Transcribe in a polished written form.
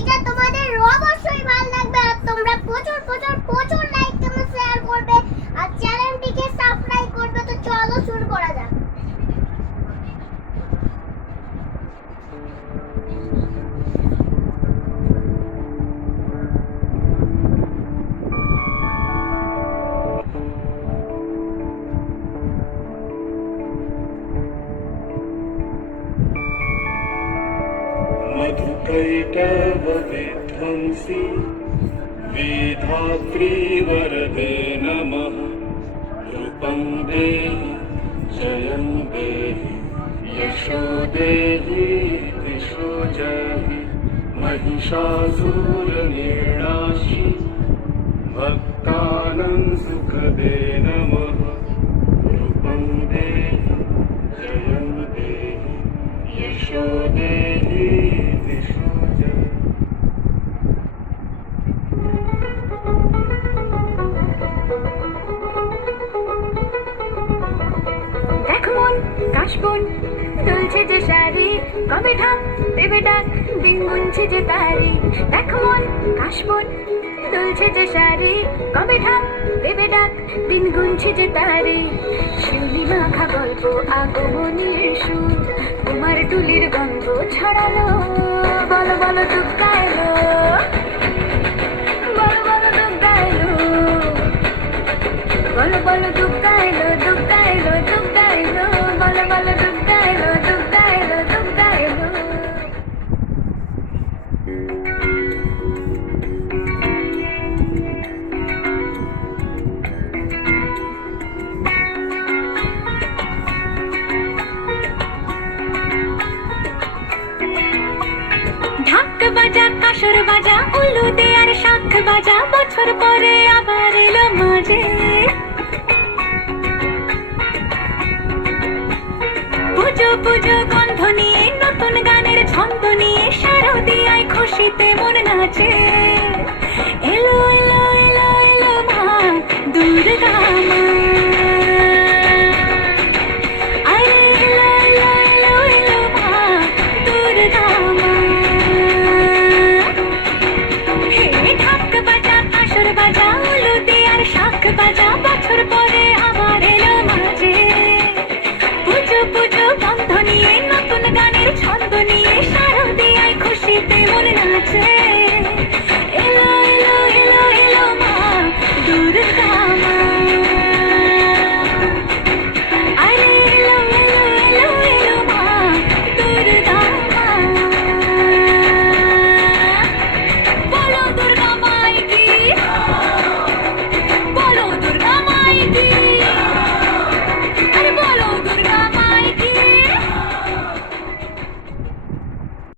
এইটা তোমাদের অবশ্যই ভালো লাগবে আর তোমরা প্রচুর প্রচুর প্রচুর লাইক কমেন্ট শেয়ার করবে আর চ্যানেলটিকে সাবস্ক্রাইব করবে। তো চলো শুরু করা যাক। मधुकैटवविध्वंसी वेधात्री वरदे नमः। रूपं देहि जयं देहि यशो देहि दिशो जहि। महिषासुरनिर्णाशि भक्तानां सुखदे नमः। रूपं देहि जयं देहि यशो देहि दिशो जहि। দেখ মন কাশবন দুলছে যে শাড়ি, কবে ঢাক দেবে ডাক দিন গুনছে যে তারি। দেখ মন কাশবন দুলছে যে শাড়ি, কবে ঢাক দেবে ডাক দিন গুনছে যে তারি। শিউলি মাখা গল্প আগমনীর সুর, তোমার টুলির গন্ধ ছড়ালো। বলো বলো দুগ্গা এলো, বলো বলো দুগ্গা এলো, বলো বলো দুগ্গা এলো, দুগ্গা এলো, দুগ্গা এলো, বলো বলো দুগ্গা এলো, দুগ্গা এলো, দুগ্গা এলো। ঢাক বাজা কাসর বাজা উলু দে আর শাখ বাজা, বছর পরে আবার এলো মাঝে। পুজো পুজো গন্ধ নিয়ে নতুন গানের ছন্দ নিয়ে শারদিয়ায় খুশিতে মন নাচে। এলো এলো এলো এলো মা দুর্গা মা।